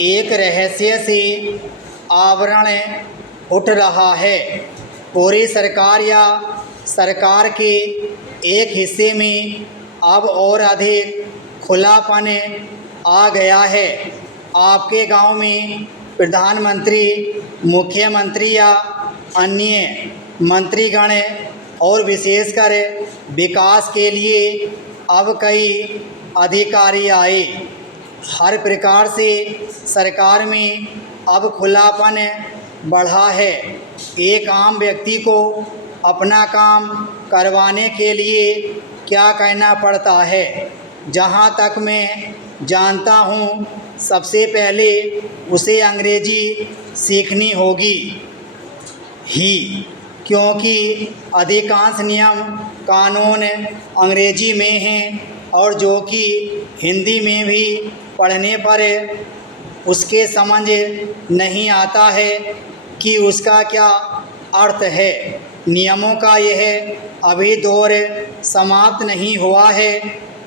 एक रहस्य से आवरण उठ रहा है। पूरी सरकार या सरकार के एक हिस्से में अब और अधिक खुलापन आ गया है। आपके गांव में प्रधानमंत्री, मुख्यमंत्री या अन्य मंत्रीगण और विशेषकर विकास के लिए अब कई अधिकारी आए। हर प्रकार से सरकार में अब खुलापन बढ़ा है। एक आम व्यक्ति को अपना काम करवाने के लिए क्या कहना पड़ता है? जहाँ तक मैं जानता हूँ, सबसे पहले उसे अंग्रेजी सीखनी होगी ही, क्योंकि अधिकांश नियम कानून अंग्रेजी में हैं और जो कि हिंदी में भी पढ़ने पर उसके समझ नहीं आता है कि उसका क्या अर्थ है। नियमों का यह अभी दौर समाप्त नहीं हुआ है,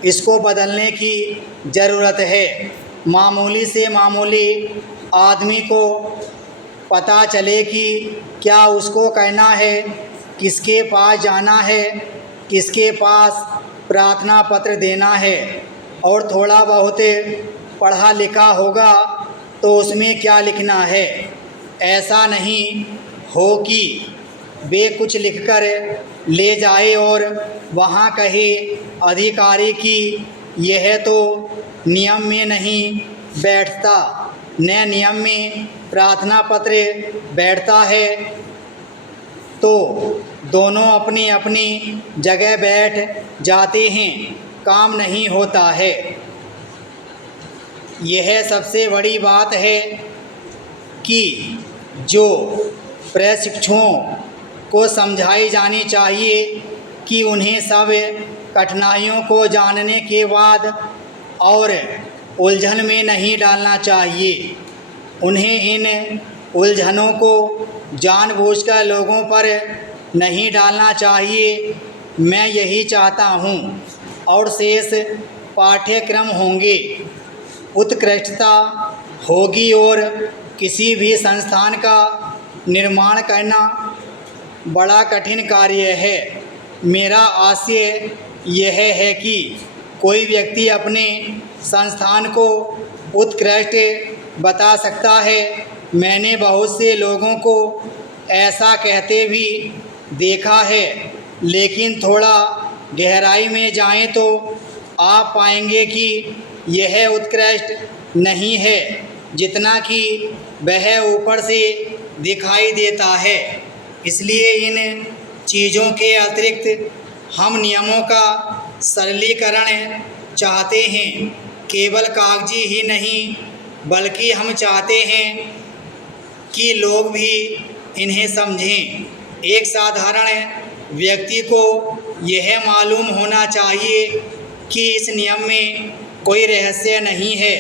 इसको बदलने की ज़रूरत है। मामूली से मामूली आदमी को पता चले कि क्या उसको कहना है, किसके पास जाना है, किसके पास प्रार्थना पत्र देना है, और थोड़ा बहुत पढ़ा लिखा होगा तो उसमें क्या लिखना है। ऐसा नहीं हो कि वे कुछ लिखकर ले जाए और वहाँ कहे अधिकारी कि यह तो नियम में नहीं बैठता, न नियम में प्रार्थना पत्र बैठता है। तो दोनों अपनी अपनी जगह बैठ जाते हैं, काम नहीं होता है। यह सबसे बड़ी बात है कि जो प्रशिक्षुओं को समझाई जानी चाहिए कि उन्हें सब कठिनाइयों को जानने के बाद और उलझन में नहीं डालना चाहिए। उन्हें इन उलझनों को जानबूझकर लोगों पर नहीं डालना चाहिए। मैं यही चाहता हूँ। और शेष पाठ्यक्रम होंगे, उत्कृष्टता होगी और किसी भी संस्थान का निर्माण करना बड़ा कठिन कार्य है। मेरा आशय यह है कि कोई व्यक्ति अपने संस्थान को उत्कृष्ट बता सकता है। मैंने बहुत से लोगों को ऐसा कहते भी देखा है, लेकिन थोड़ा गहराई में जाएं तो आप पाएंगे कि यह उत्कृष्ट नहीं है जितना कि वह ऊपर से दिखाई देता है। इसलिए इन चीज़ों के अतिरिक्त हम नियमों का सरलीकरण चाहते हैं। केवल कागजी ही नहीं, बल्कि हम चाहते हैं कि लोग भी इन्हें समझें। एक साधारण व्यक्ति को यह मालूम होना चाहिए कि इस नियम में कोई रहस्य नहीं है,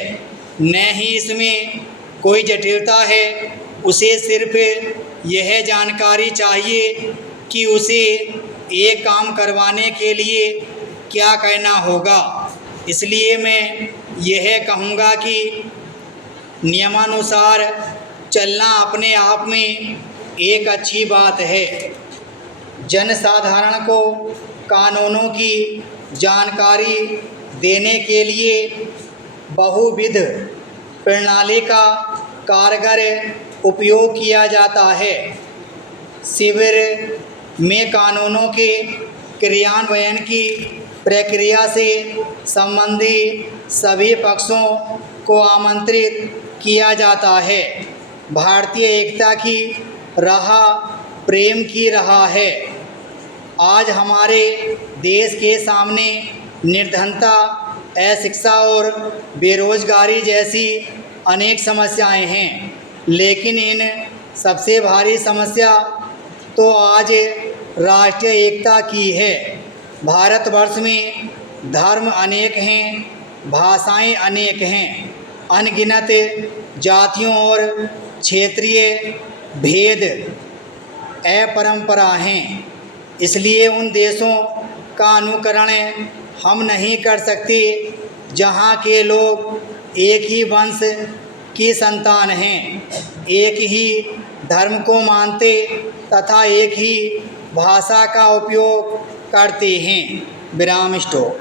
न ही इसमें कोई जटिलता है। उसे सिर्फ यह जानकारी चाहिए कि उसे एक काम करवाने के लिए क्या करना होगा। इसलिए मैं यह कहूँगा कि नियमानुसार चलना अपने आप में एक अच्छी बात है। जनसाधारण को कानूनों की जानकारी देने के लिए बहुविध प्रणाली का कारगर उपयोग किया जाता है। शिविर में कानूनों के क्रियान्वयन की प्रक्रिया से संबंधित सभी पक्षों को आमंत्रित किया जाता है। भारतीय एकता की राह प्रेम की राह है। आज हमारे देश के सामने निर्धनता, अशिक्षा और बेरोजगारी जैसी अनेक समस्याएं हैं, लेकिन इन सबसे भारी समस्या तो आज राष्ट्रीय एकता की है। भारतवर्ष में धर्म अनेक हैं, भाषाएं अनेक हैं, अनगिनत जातियों और क्षेत्रीय भेद अपरंपरा हैं। इसलिए उन देशों का अनुकरण हम नहीं कर सकते जहाँ के लोग एक ही वंश की संतान हैं, एक ही धर्म को मानते तथा एक ही भाषा का उपयोग करते हैं। विराम स्टॉप।